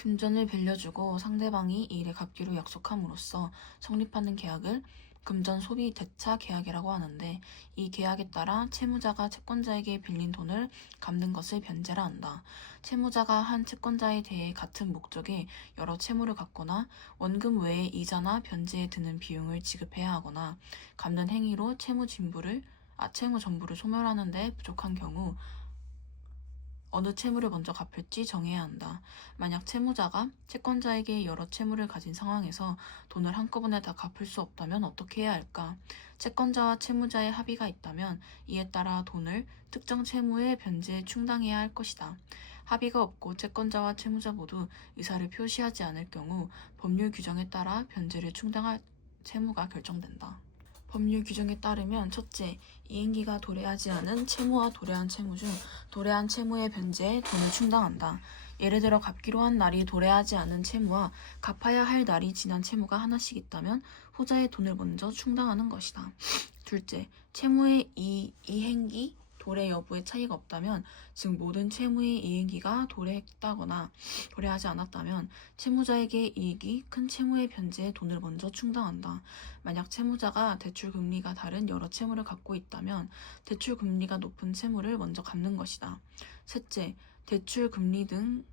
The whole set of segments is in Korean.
금전을 빌려주고 상대방이 이 일에 갚기로 약속함으로써 성립하는 계약을 금전 소비 대차 계약이라고 하는데, 이 계약에 따라 채무자가 채권자에게 빌린 돈을 갚는 것을 변제라 한다. 채무자가 한 채권자에 대해 같은 목적의 여러 채무를 갖거나 원금 외에 이자나 변제에 드는 비용을 지급해야 하거나 갚는 행위로 채무 전부를 소멸하는 데 부족한 경우 어느 채무를 먼저 갚을지 정해야 한다. 만약 채무자가 채권자에게 여러 채무를 가진 상황에서 돈을 한꺼번에 다 갚을 수 없다면 어떻게 해야 할까? 채권자와 채무자의 합의가 있다면 이에 따라 돈을 특정 채무에 변제 충당해야 할 것이다. 합의가 없고 채권자와 채무자 모두 의사를 표시하지 않을 경우 법률 규정에 따라 변제를 충당할 채무가 결정된다. 법률 규정에 따르면 첫째, 이행기가 도래하지 않은 채무와 도래한 채무 중 도래한 채무의 변제에 돈을 충당한다. 예를 들어 갚기로 한 날이 도래하지 않은 채무와 갚아야 할 날이 지난 채무가 하나씩 있다면 후자의 돈을 먼저 충당하는 것이다. 둘째, 채무의 이행기 도래 여부의 차이가 없다면, 즉 모든 채무의 이행기가 도래했다거나 도래하지 않았다면 채무자에게 이익이 큰 채무의 변제에 돈을 먼저 충당한다. 만약 채무자가 대출 금리가 다른 여러 채무를 갖고 있다면 대출 금리가 높은 채무를 먼저 갚는 것이다. 셋째, 대출 금리 등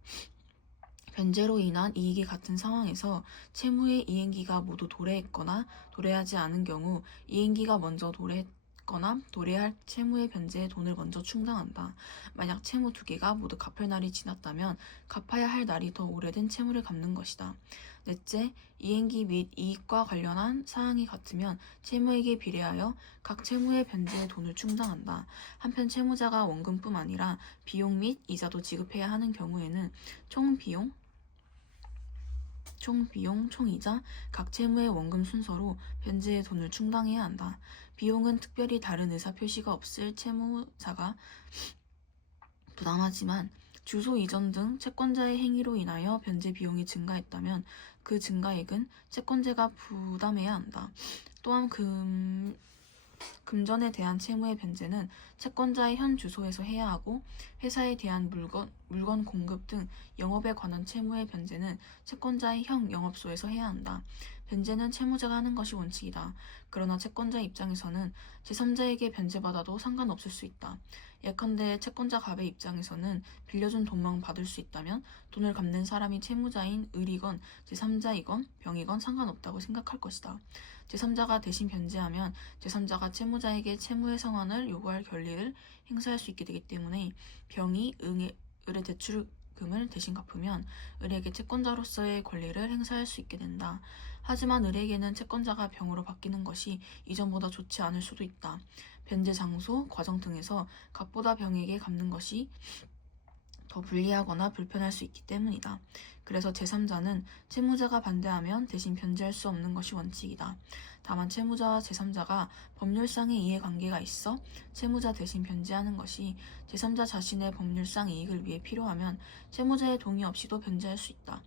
변제로 인한 이익이 같은 상황에서 채무의 이행기가 모두 도래했거나 도래하지 않은 경우 이행기가 먼저 도래했거나 도래할 채무의 변제에 돈을 먼저 충당한다. 만약 채무 두 개가 모두 갚을 날이 지났다면 갚아야 할 날이 더 오래된 채무를 갚는 것이다. 넷째, 이행기 및 이익과 관련한 사항이 같으면 채무액에 비례하여 각 채무의 변제에 돈을 충당한다. 한편 채무자가 원금뿐 아니라 비용 및 이자도 지급해야 하는 경우에는 총비용, 총이자, 각 채무의 원금 순서로 변제에 돈을 충당해야 한다. 비용은 특별히 다른 의사표시가 없을 채무자가 부담하지만 주소 이전 등 채권자의 행위로 인하여 변제 비용이 증가했다면 그 증가액은 채권자가 부담해야 한다. 또한 금전에 대한 채무의 변제는 채권자의 현 주소에서 해야 하고, 회사에 대한 물건 공급 등 영업에 관한 채무의 변제는 채권자의 현 영업소에서 해야 한다. 변제는 채무자가 하는 것이 원칙이다. 그러나 채권자 입장에서는 제3자에게 변제받아도 상관없을 수 있다. 예컨대 채권자 갑의 입장에서는 빌려준 돈만 받을 수 있다면 돈을 갚는 사람이 채무자인 을이건 제3자이건 병이건 상관없다고 생각할 것이다. 제3자가 대신 변제하면 제3자가 채무자에게 채무의 상환을 요구할 권리를 행사할 수 있게 되기 때문에 병이 을의 대출금을 대신 갚으면 을에게 채권자로서의 권리를 행사할 수 있게 된다. 하지만 을에게는 채권자가 병으로 바뀌는 것이 이전보다 좋지 않을 수도 있다. 변제 장소, 과정 등에서 갑보다 병에게 갚는 것이 더 불리하거나 불편할 수 있기 때문이다. 그래서 제3자는 채무자가 반대하면 대신 변제할 수 없는 것이 원칙이다. 다만 채무자와 제3자가 법률상의 이해관계가 있어 채무자 대신 변제하는 것이 제3자 자신의 법률상 이익을 위해 필요하면 채무자의 동의 없이도 변제할 수 있다.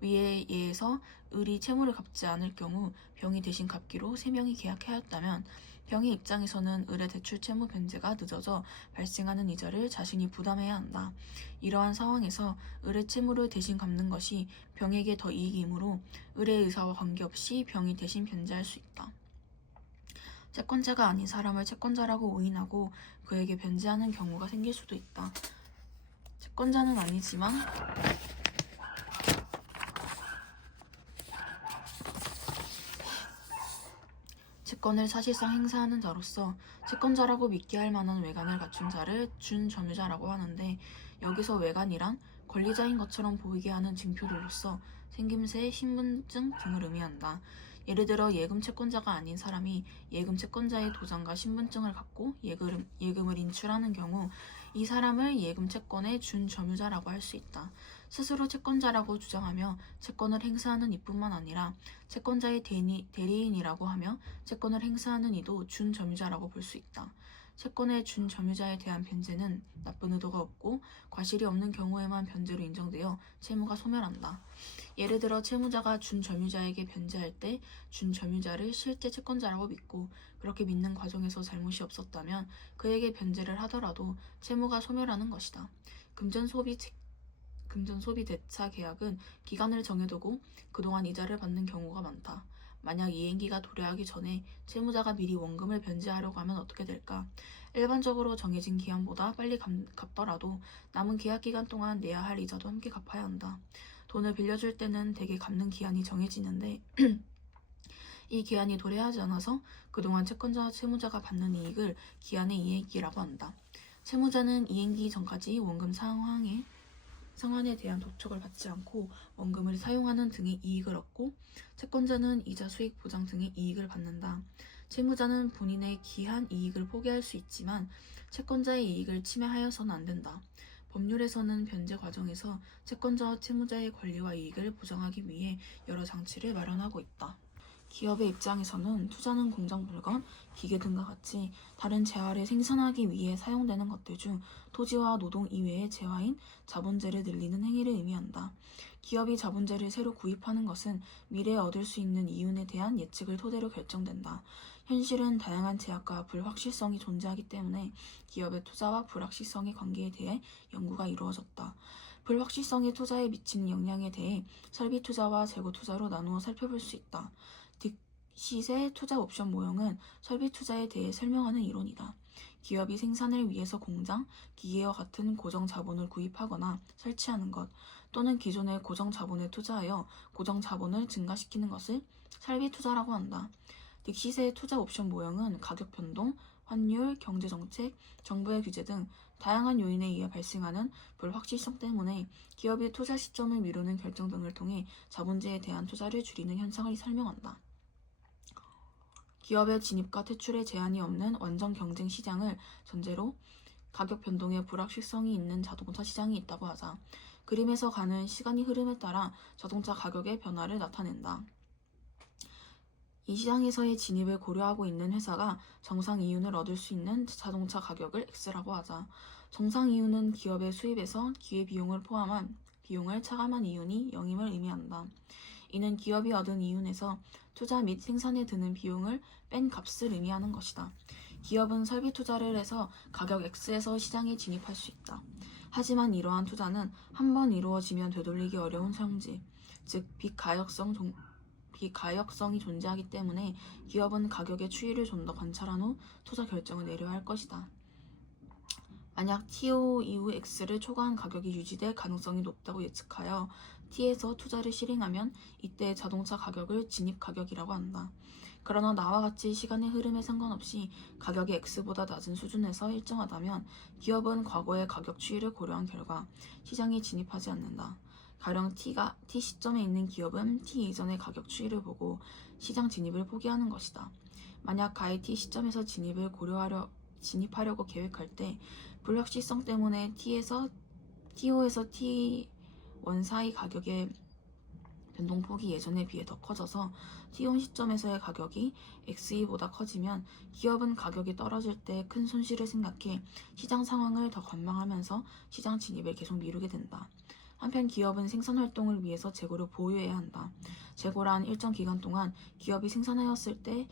위의 예에서 을이 채무를 갚지 않을 경우 병이 대신 갚기로 3명이 계약하였다면 병의 입장에서는 을의 대출 채무 변제가 늦어져 발생하는 이자를 자신이 부담해야 한다. 이러한 상황에서 을의 채무를 대신 갚는 것이 병에게 더 이익이므로 을의 의사와 관계없이 병이 대신 변제할 수 있다. 채권자가 아닌 사람을 채권자라고 오인하고 그에게 변제하는 경우가 생길 수도 있다. 채권자는 아니지만 채권을 사실상 행사하는 자로서 채권자라고 믿게 할 만한 외관을 갖춘 자를 준점유자라고 하는데, 여기서 외관이란 권리자인 것처럼 보이게 하는 증표들로서 생김새, 신분증 등을 의미한다. 예를 들어 예금 채권자가 아닌 사람이 예금 채권자의 도장과 신분증을 갖고 예금을 인출하는 경우 이 사람을 예금 채권의 준점유자라고 할 수 있다. 스스로 채권자라고 주장하며 채권을 행사하는 이뿐만 아니라 채권자의 대리인이라고 하며 채권을 행사하는 이도 준점유자라고 볼 수 있다. 채권의 준점유자에 대한 변제는 나쁜 의도가 없고 과실이 없는 경우에만 변제로 인정되어 채무가 소멸한다. 예를 들어 채무자가 준점유자에게 변제할 때 준점유자를 실제 채권자라고 믿고 그렇게 믿는 과정에서 잘못이 없었다면 그에게 변제를 하더라도 채무가 소멸하는 것이다. 금전 소비 대차 계약은 기간을 정해두고 그동안 이자를 받는 경우가 많다. 만약 이행기가 도래하기 전에 채무자가 미리 원금을 변제하려고 하면 어떻게 될까? 일반적으로 정해진 기한보다 빨리 갚더라도 남은 계약 기간 동안 내야 할 이자도 함께 갚아야 한다. 돈을 빌려줄 때는 대개 갚는 기한이 정해지는데 이 기한이 도래하지 않아서 그동안 채권자와 채무자가 받는 이익을 기한의 이행기라고 한다. 채무자는 이행기 전까지 원금 상환에 대한 도촉을 받지 않고 원금을 사용하는 등의 이익을 얻고 채권자는 이자 수익 보장 등의 이익을 받는다. 채무자는 본인의 기한 이익을 포기할 수 있지만 채권자의 이익을 침해하여서는 안 된다. 법률에서는 변제 과정에서 채권자와 채무자의 권리와 이익을 보장하기 위해 여러 장치를 마련하고 있다. 기업의 입장에서는 투자는 공장 물건, 기계 등과 같이 다른 재화를 생산하기 위해 사용되는 것들 중 토지와 노동 이외의 재화인 자본재를 늘리는 행위를 의미한다. 기업이 자본재를 새로 구입하는 것은 미래에 얻을 수 있는 이윤에 대한 예측을 토대로 결정된다. 현실은 다양한 제약과 불확실성이 존재하기 때문에 기업의 투자와 불확실성의 관계에 대해 연구가 이루어졌다. 불확실성이 투자에 미치는 영향에 대해 설비 투자와 재고 투자로 나누어 살펴볼 수 있다. 득시세 투자 옵션 모형은 설비 투자에 대해 설명하는 이론이다. 기업이 생산을 위해서 공장, 기계와 같은 고정 자본을 구입하거나 설치하는 것, 또는 기존의 고정 자본에 투자하여 고정 자본을 증가시키는 것을 설비 투자라고 한다. 득시세 투자 옵션 모형은 가격 변동, 환율, 경제정책, 정부의 규제 등 다양한 요인에 의해 발생하는 불확실성 때문에 기업이 투자 시점을 미루는 결정 등을 통해 자본재에 대한 투자를 줄이는 현상을 설명한다. 기업의 진입과 퇴출에 제한이 없는 완전 경쟁 시장을 전제로 가격 변동에 불확실성이 있는 자동차 시장이 있다고 하자. 그림에서 가는 시간이 흐름에 따라 자동차 가격의 변화를 나타낸다. 이 시장에서의 진입을 고려하고 있는 회사가 정상 이윤을 얻을 수 있는 자동차 가격을 X라고 하자. 정상 이윤은 기업의 수입에서 기회비용을 포함한 비용을 차감한 이윤이 0임을 의미한다. 이는 기업이 얻은 이윤에서 투자 및 생산에 드는 비용을 뺀 값을 의미하는 것이다. 기업은 설비 투자를 해서 가격 X에서 시장에 진입할 수 있다. 하지만 이러한 투자는 한 번 이루어지면 되돌리기 어려운 성질, 즉 비가역성이 존재하기 때문에 기업은 가격의 추이를 좀 더 관찰한 후 투자 결정을 내려야 할 것이다. 만약 TO 이후 X를 초과한 가격이 유지될 가능성이 높다고 예측하여 T에서 투자를 실행하면 이때 자동차 가격을 진입 가격이라고 한다. 그러나 나와 같이 시간의 흐름에 상관없이 가격이 X보다 낮은 수준에서 일정하다면 기업은 과거의 가격 추이를 고려한 결과 시장에 진입하지 않는다. 가령 T 시점에 있는 기업은 T 이전의 가격 추이를 보고 시장 진입을 포기하는 것이다. 만약 가히 T 시점에서 진입하려고 계획할 때 불확실성 때문에 TO에서 T1 사이 가격의 변동폭이 예전에 비해 더 커져서 T1 시점에서의 가격이 X2보다 커지면 기업은 가격이 떨어질 때 큰 손실을 생각해 시장 상황을 더 관망하면서 시장 진입을 계속 미루게 된다. 한편 기업은 생산 활동을 위해서 재고를 보유해야 한다. 재고란 일정 기간 동안 기업이 생산하였으나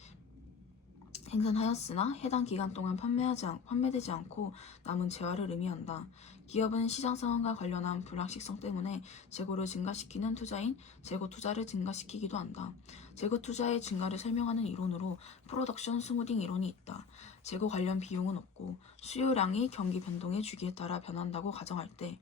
해당 기간 동안 판매되지 않고 남은 재화를 의미한다. 기업은 시장 상황과 관련한 불확실성 때문에 재고를 증가시키는 투자인 재고 투자를 증가시키기도 한다. 재고 투자의 증가를 설명하는 이론으로 프로덕션 스무딩 이론이 있다. 재고 관련 비용은 없고 수요량이 경기 변동의 주기에 따라 변한다고 가정할 때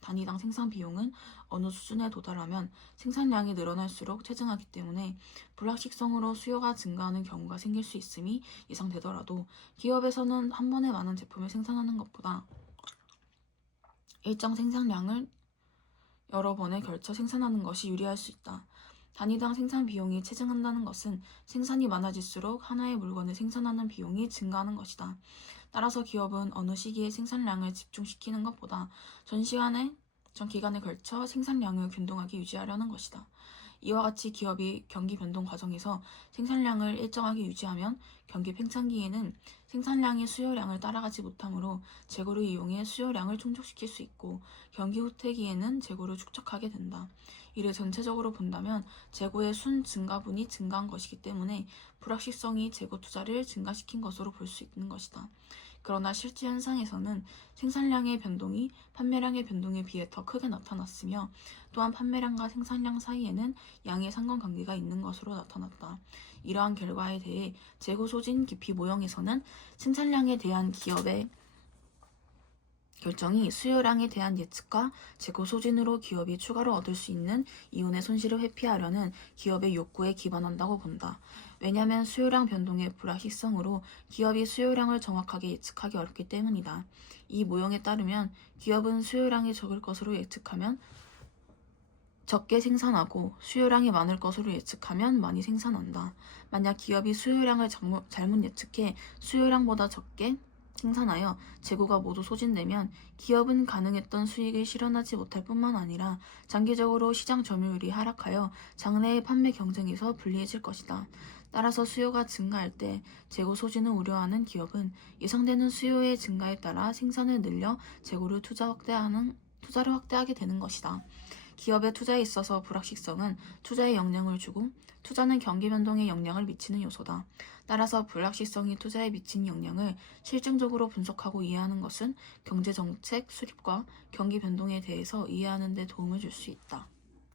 단위당 생산 비용은 어느 수준에 도달하면 생산량이 늘어날수록 체증하기 때문에 불확실성으로 수요가 증가하는 경우가 생길 수 있음이 예상되더라도 기업에서는 한 번에 많은 제품을 생산하는 것보다 일정 생산량을 여러 번에 걸쳐 생산하는 것이 유리할 수 있다. 단위당 생산 비용이 체증한다는 것은 생산이 많아질수록 하나의 물건을 생산하는 비용이 증가하는 것이다. 따라서 기업은 어느 시기에 생산량을 집중시키는 것보다 전 기간에 걸쳐 생산량을 균등하게 유지하려는 것이다. 이와 같이 기업이 경기 변동 과정에서 생산량을 일정하게 유지하면 경기 팽창기에는 생산량이 수요량을 따라가지 못하므로 재고를 이용해 수요량을 충족시킬 수 있고 경기 후퇴기에는 재고를 축적하게 된다. 이를 전체적으로 본다면 재고의 순 증가분이 증가한 것이기 때문에 불확실성이 재고 투자를 증가시킨 것으로 볼 수 있는 것이다. 그러나 실제 현상에서는 생산량의 변동이 판매량의 변동에 비해 더 크게 나타났으며 또한 판매량과 생산량 사이에는 양의 상관관계가 있는 것으로 나타났다. 이러한 결과에 대해 재고 소진 기피 모형에서는 생산량에 대한 기업의 결정이 수요량에 대한 예측과 재고 소진으로 기업이 추가로 얻을 수 있는 이윤의 손실을 회피하려는 기업의 욕구에 기반한다고 본다. 왜냐하면 수요량 변동의 불확실성으로 기업이 수요량을 정확하게 예측하기 어렵기 때문이다. 이 모형에 따르면 기업은 수요량이 적을 것으로 예측하면 적게 생산하고 수요량이 많을 것으로 예측하면 많이 생산한다. 만약 기업이 수요량을 잘못 예측해 수요량보다 적게 생산하여 재고가 모두 소진되면 기업은 가능했던 수익을 실현하지 못할 뿐만 아니라 장기적으로 시장 점유율이 하락하여 장래의 판매 경쟁에서 불리해질 것이다. 따라서 수요가 증가할 때 재고 소진을 우려하는 기업은 예상되는 수요의 증가에 따라 생산을 늘려 재고를 투자를 확대하게 되는 것이다. 기업의 투자에 있어서 불확실성은 투자에 영향을 주고 투자는 경기 변동에 영향을 미치는 요소다. 따라서 불확실성이 투자에 미치는 영향을 실증적으로 분석하고 이해하는 것은 경제정책 수립과 경기 변동에 대해서 이해하는 데 도움을 줄 수 있다.